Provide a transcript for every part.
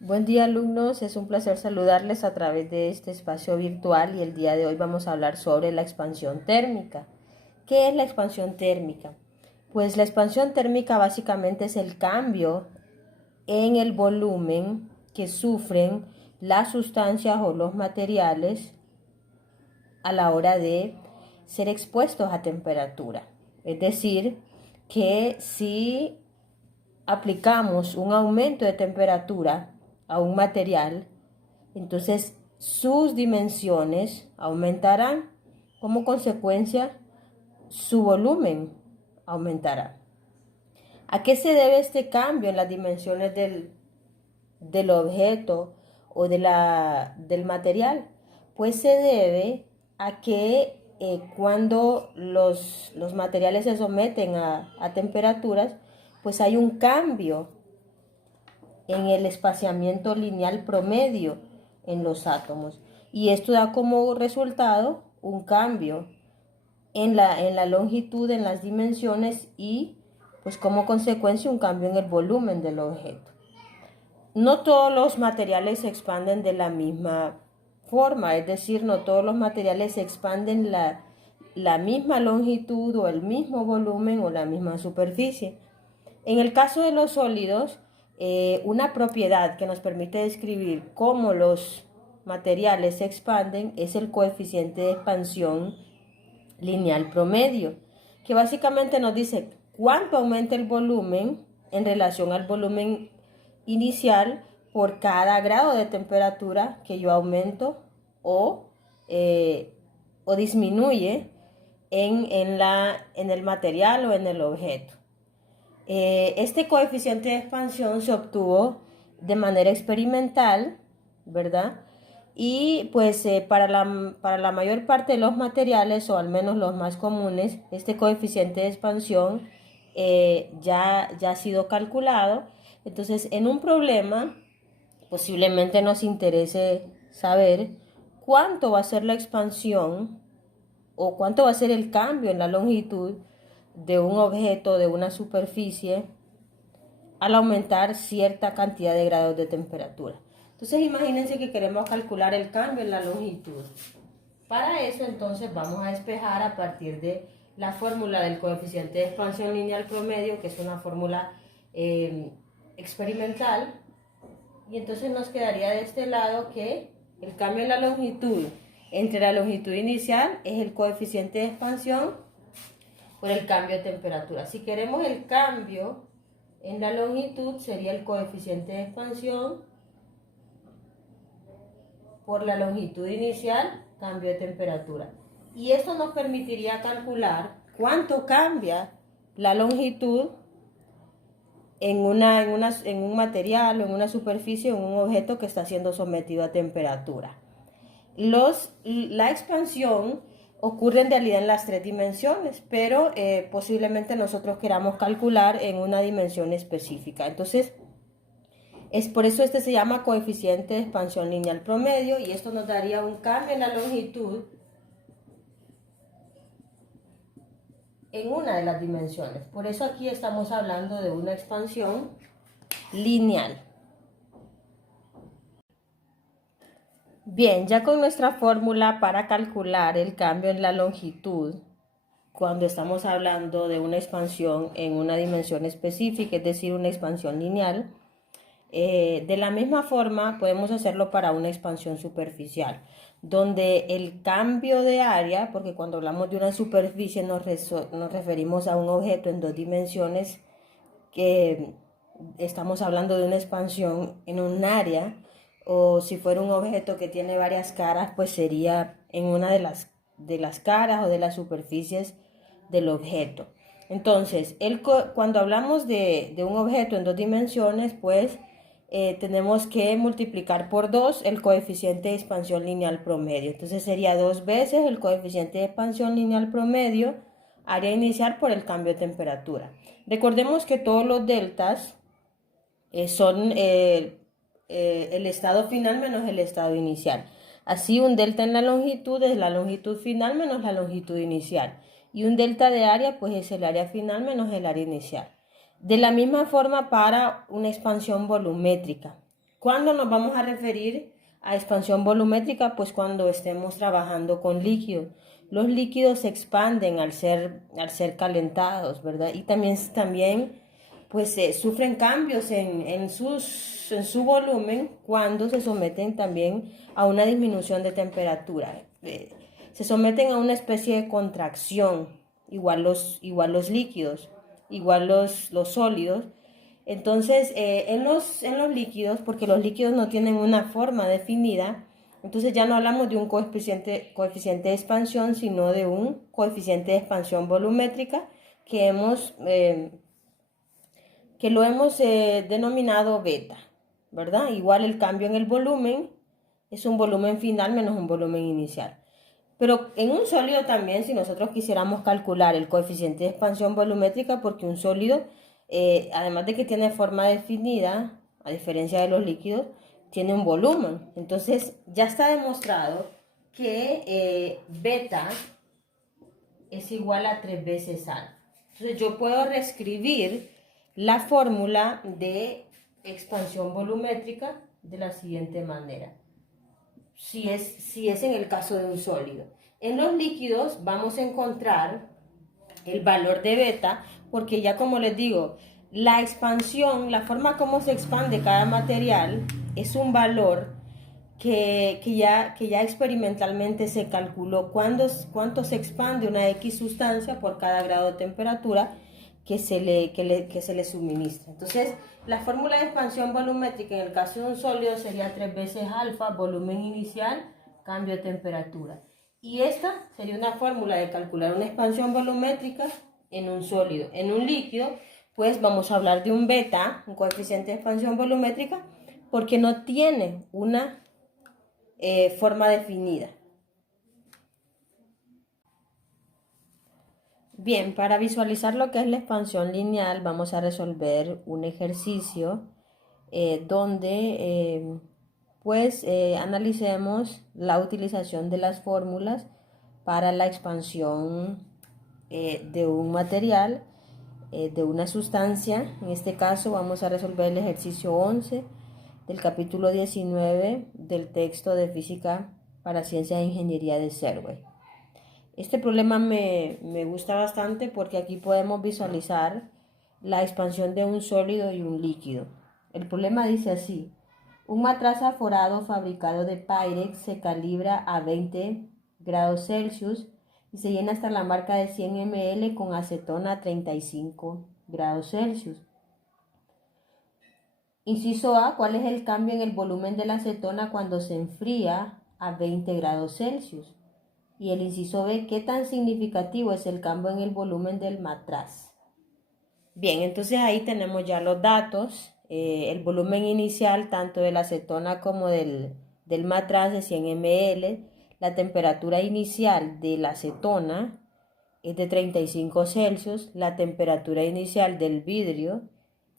Buen día, alumnos, es un placer saludarles a través de este espacio virtual y el día de hoy vamos a hablar sobre la expansión térmica. ¿Qué es la expansión térmica? Pues la expansión térmica básicamente es el cambio en el volumen que sufren las sustancias o los materiales a la hora de ser expuestos a temperatura. Es decir, que si aplicamos un aumento de temperatura a un material, entonces sus dimensiones aumentarán. Como consecuencia, su volumen aumentará. ¿A qué se debe este cambio en las dimensiones del objeto o del material? Pues se debe a que cuando los materiales se someten a temperaturas, pues hay un cambio en el espaciamiento lineal promedio en los átomos. Y esto da como resultado un cambio en la longitud, en las dimensiones y pues como consecuencia un cambio en el volumen del objeto. No todos los materiales se expanden de la misma forma, es decir, no todos los materiales se expanden la misma longitud o el mismo volumen o la misma superficie. En el caso de los sólidos, una propiedad que nos permite describir cómo los materiales se expanden es el coeficiente de expansión lineal promedio, que básicamente nos dice cuánto aumenta el volumen en relación al volumen inicial por cada grado de temperatura que yo aumento eh, o disminuye en el material o en el objeto. Este coeficiente de expansión se obtuvo de manera experimental, ¿verdad? Y pues para la mayor parte de los materiales, o al menos los más comunes, este coeficiente de expansión ya ha sido calculado. Entonces, en un problema, posiblemente nos interese saber cuánto va a ser la expansión o cuánto va a ser el cambio en la longitud de un objeto, de una superficie, al aumentar cierta cantidad de grados de temperatura. Entonces imagínense que queremos calcular el cambio en la longitud. Para eso entonces vamos a despejar a partir de la fórmula del coeficiente de expansión lineal promedio, que es una fórmula experimental, y entonces nos quedaría de este lado que el cambio en la longitud entre la longitud inicial es el coeficiente de expansión por el cambio de temperatura. Si queremos el cambio en la longitud, sería el coeficiente de expansión por la longitud inicial, cambio de temperatura. Y esto nos permitiría calcular cuánto cambia la longitud en un material o en una superficie o en un objeto que está siendo sometido a temperatura. La expansión ocurre en realidad en las tres dimensiones, pero posiblemente nosotros queramos calcular en una dimensión específica. Entonces, es por eso este se llama coeficiente de expansión lineal promedio, y esto nos daría un cambio en la longitud en una de las dimensiones. Por eso aquí estamos hablando de una expansión lineal. Bien, ya con nuestra fórmula para calcular el cambio en la longitud, cuando estamos hablando de una expansión en una dimensión específica, es decir, una expansión lineal, de la misma forma podemos hacerlo para una expansión superficial, donde el cambio de área, porque cuando hablamos de una superficie nos referimos a un objeto en dos dimensiones, que estamos hablando de una expansión en un área, o si fuera un objeto que tiene varias caras, pues sería en una de las caras o de las superficies del objeto. Entonces, cuando hablamos de un objeto en dos dimensiones, pues tenemos que multiplicar por 2 el coeficiente de expansión lineal promedio. Entonces sería 2 veces el coeficiente de expansión lineal promedio, área inicial, por el cambio de temperatura. Recordemos que todos los deltas son el estado final menos el estado inicial. Así, un delta en la longitud es la longitud final menos la longitud inicial. Y un delta de área pues es el área final menos el área inicial. De la misma forma para una expansión volumétrica. ¿Cuándo nos vamos a referir a expansión volumétrica? Pues cuando estemos trabajando con líquidos. Los líquidos se expanden al ser calentados, ¿verdad? Y también pues sufren cambios en su volumen cuando se someten también a una disminución de temperatura. Se someten a una especie de contracción, igual los líquidos, igual los sólidos. Entonces, en los líquidos, porque los líquidos no tienen una forma definida, entonces ya no hablamos de un coeficiente de expansión, sino de un coeficiente de expansión volumétrica que lo hemos denominado beta, ¿verdad? Igual el cambio en el volumen es un volumen final menos un volumen inicial. Pero en un sólido también, si nosotros quisiéramos calcular el coeficiente de expansión volumétrica, porque un sólido, además de que tiene forma definida, a diferencia de los líquidos, tiene un volumen. Entonces ya está demostrado que beta es igual a 3 veces alfa. Entonces yo puedo reescribir la fórmula de expansión volumétrica de la siguiente manera. Si es en el caso de un sólido. En los líquidos vamos a encontrar el valor de beta, porque ya como les digo, la expansión, la forma como se expande cada material, es un valor que ya experimentalmente se calculó cuánto se expande una X sustancia por cada grado de temperatura que se le suministra. Entonces, la fórmula de expansión volumétrica en el caso de un sólido sería 3 veces alfa, volumen inicial, cambio de temperatura. Y esta sería una fórmula de calcular una expansión volumétrica en un sólido. En un líquido, pues vamos a hablar de un beta, un coeficiente de expansión volumétrica, porque no tiene una forma definida. Bien, para visualizar lo que es la expansión lineal, vamos a resolver un ejercicio donde analicemos la utilización de las fórmulas para la expansión de un material, de una sustancia. En este caso vamos a resolver el ejercicio 11 del capítulo 19 del texto de Física para Ciencias e Ingeniería de Serway. Este problema me gusta bastante porque aquí podemos visualizar la expansión de un sólido y un líquido. El problema dice así: un matraz aforado fabricado de Pyrex se calibra a 20 grados Celsius y se llena hasta la marca de 100 ml con acetona a 35 grados Celsius. Inciso A, ¿cuál es el cambio en el volumen de la acetona cuando se enfría a 20 grados Celsius? Y el inciso B, ¿qué tan significativo es el cambio en el volumen del matraz? Bien, entonces ahí tenemos ya los datos. El volumen inicial tanto de la acetona como del matraz de 100 ml. La temperatura inicial de la acetona es de 35 Celsius. La temperatura inicial del vidrio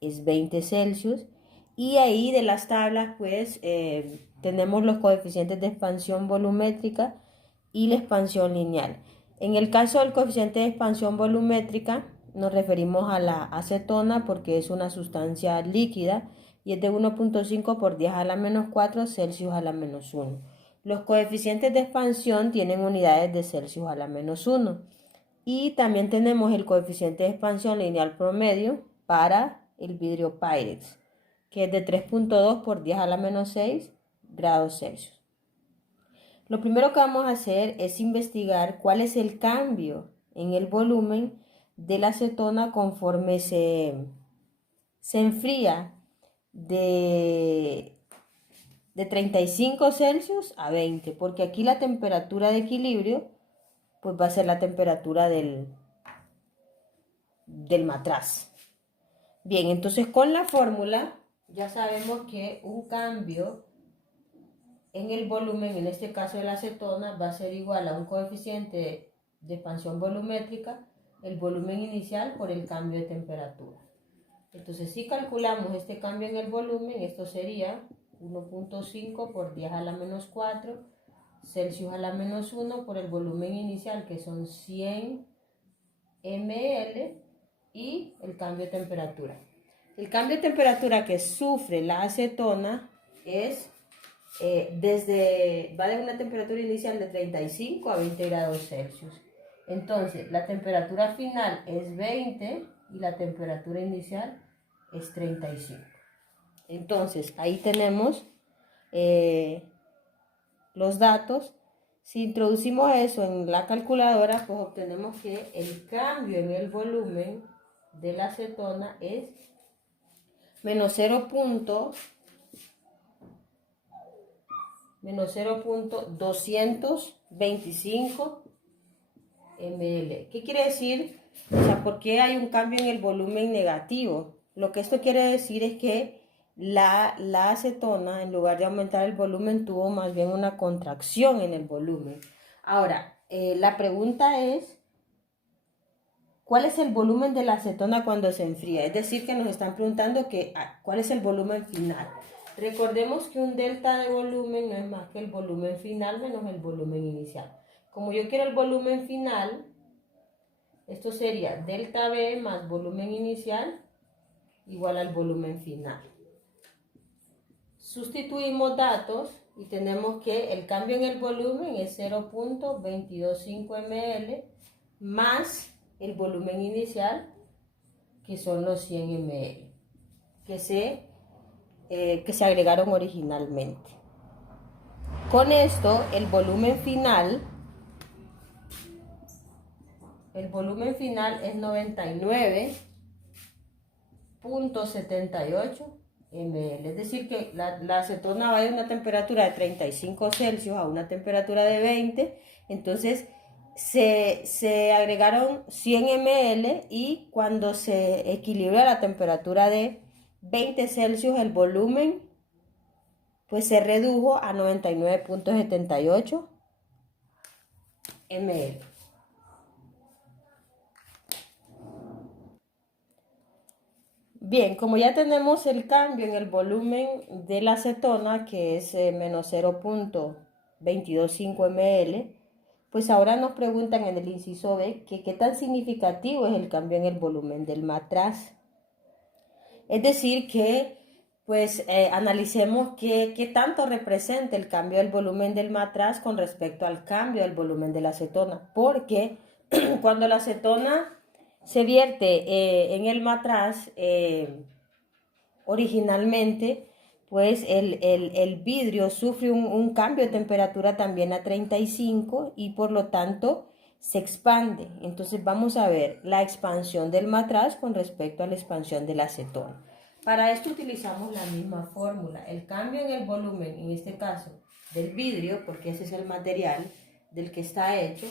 es 20 Celsius. Y ahí de las tablas pues tenemos los coeficientes de expansión volumétrica y la expansión lineal. En el caso del coeficiente de expansión volumétrica nos referimos a la acetona porque es una sustancia líquida y es de 1.5 por 10 a la menos 4 Celsius a la menos 1. Los coeficientes de expansión tienen unidades de Celsius a la menos 1. Y también tenemos el coeficiente de expansión lineal promedio para el vidrio Pyrex, que es de 3.2 por 10 a la menos 6 grados Celsius. Lo primero que vamos a hacer es investigar cuál es el cambio en el volumen de la acetona conforme se enfría de 35 Celsius a 20, porque aquí la temperatura de equilibrio pues va a ser la temperatura del matraz. Bien, entonces con la fórmula ya sabemos que un cambio en el volumen, en este caso de la acetona, va a ser igual a un coeficiente de expansión volumétrica, el volumen inicial por el cambio de temperatura. Entonces, si calculamos este cambio en el volumen, esto sería 1.5 por 10 a la menos 4 Celsius a la menos 1 por el volumen inicial, que son 100 ml, y el cambio de temperatura. El cambio de temperatura que sufre la acetona va de una temperatura inicial de 35 a 20 grados Celsius. Entonces, la temperatura final es 20 y la temperatura inicial es 35. Entonces, ahí tenemos los datos. Si introducimos eso en la calculadora, pues obtenemos que el cambio en el volumen de la acetona es menos 0.225 ml. ¿Qué quiere decir? O sea, ¿por qué hay un cambio en el volumen negativo? Lo que esto quiere decir es que la acetona, en lugar de aumentar el volumen, tuvo más bien una contracción en el volumen. Ahora, la pregunta es, ¿cuál es el volumen de la acetona cuando se enfría? Es decir, que nos están preguntando cuál es el volumen final. Recordemos que un delta de volumen no es más que el volumen final menos el volumen inicial. Como yo quiero el volumen final, esto sería delta B más volumen inicial igual al volumen final. Sustituimos datos y tenemos que el cambio en el volumen es 0.225 ml más el volumen inicial, que son los 100 ml, que se agregaron originalmente. Con esto, el volumen final es 99.78 ml. Es decir, que la acetona va de una temperatura de 35 Celsius a una temperatura de 20. Entonces, se agregaron 100 ml y cuando se equilibra la temperatura de 20 Celsius, el volumen pues se redujo a 99.78 ml. Bien, como ya tenemos el cambio en el volumen de la acetona, que es menos 0.225 ml, pues ahora nos preguntan en el inciso B que qué tan significativo es el cambio en el volumen del matraz. Es decir, que pues analicemos qué tanto representa el cambio del volumen del matraz con respecto al cambio del volumen de la acetona, porque cuando la acetona se vierte en el matraz, originalmente, pues el vidrio sufre un cambio de temperatura también a 35 y por lo tanto se expande. Entonces vamos a ver la expansión del matraz con respecto a la expansión de la acetona. Para esto utilizamos la misma fórmula. El cambio en el volumen, en este caso del vidrio, porque ese es el material del que está hecho,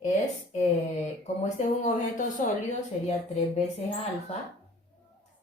es, como este es un objeto sólido, sería 3 veces alfa,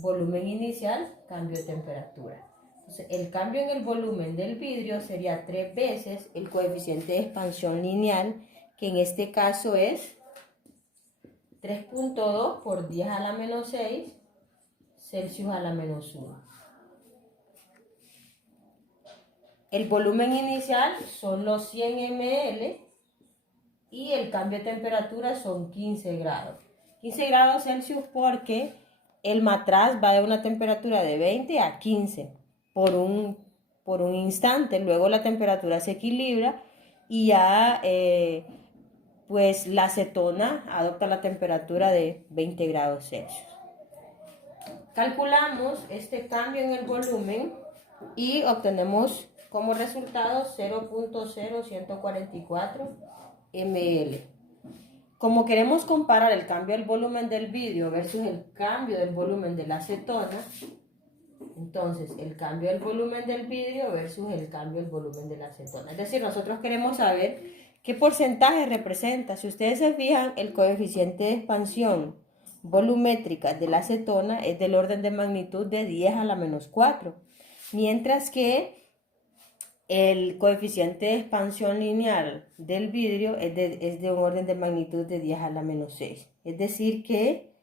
volumen inicial, cambio de temperatura. Entonces, el cambio en el volumen del vidrio sería 3 veces el coeficiente de expansión lineal, que en este caso es 3.2 por 10 a la menos 6 Celsius a la menos 1. El volumen inicial son los 100 ml y el cambio de temperatura son 15 grados. 15 grados Celsius porque el matraz va de una temperatura de 20 a 15 por un instante. Luego la temperatura se equilibra y ya pues la acetona adopta la temperatura de 20 grados Celsius. Calculamos este cambio en el volumen y obtenemos como resultado 0.0144 ml. Como queremos comparar el cambio del volumen del vidrio versus el cambio del volumen de la acetona, entonces el cambio del volumen del vidrio versus el cambio del volumen de la acetona. Es decir, nosotros queremos saber qué porcentaje representa. Si ustedes se fijan, el coeficiente de expansión volumétrica de la acetona es del orden de magnitud de 10 a la menos 4, mientras que el coeficiente de expansión lineal del vidrio es de un orden de magnitud de 10 a la menos 6. Es decir que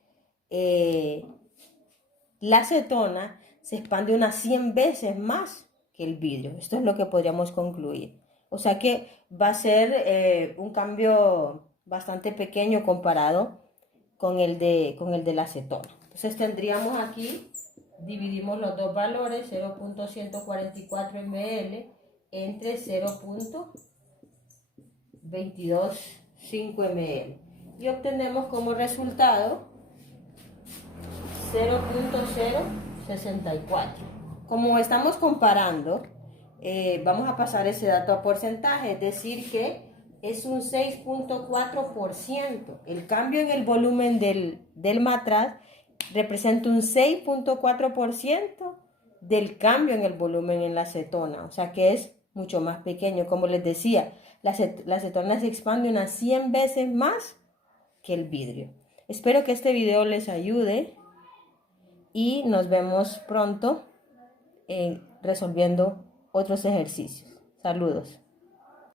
la acetona se expande unas 100 veces más que el vidrio. Esto es lo que podríamos concluir. O sea que va a ser un cambio bastante pequeño comparado con el de la acetona. Entonces tendríamos aquí Dividimos los dos valores, 0.144 ml entre 0.225 ml. Y obtenemos como resultado 0.064. Como estamos comparando, vamos a pasar ese dato a porcentaje, es decir que es un 6.4%. El cambio en el volumen del matraz representa un 6.4% del cambio en el volumen en la acetona, o sea que es mucho más pequeño. Como les decía, la acetona se expande unas 100 veces más que el vidrio. Espero que este video les ayude y nos vemos pronto resolviendo otros ejercicios. Saludos.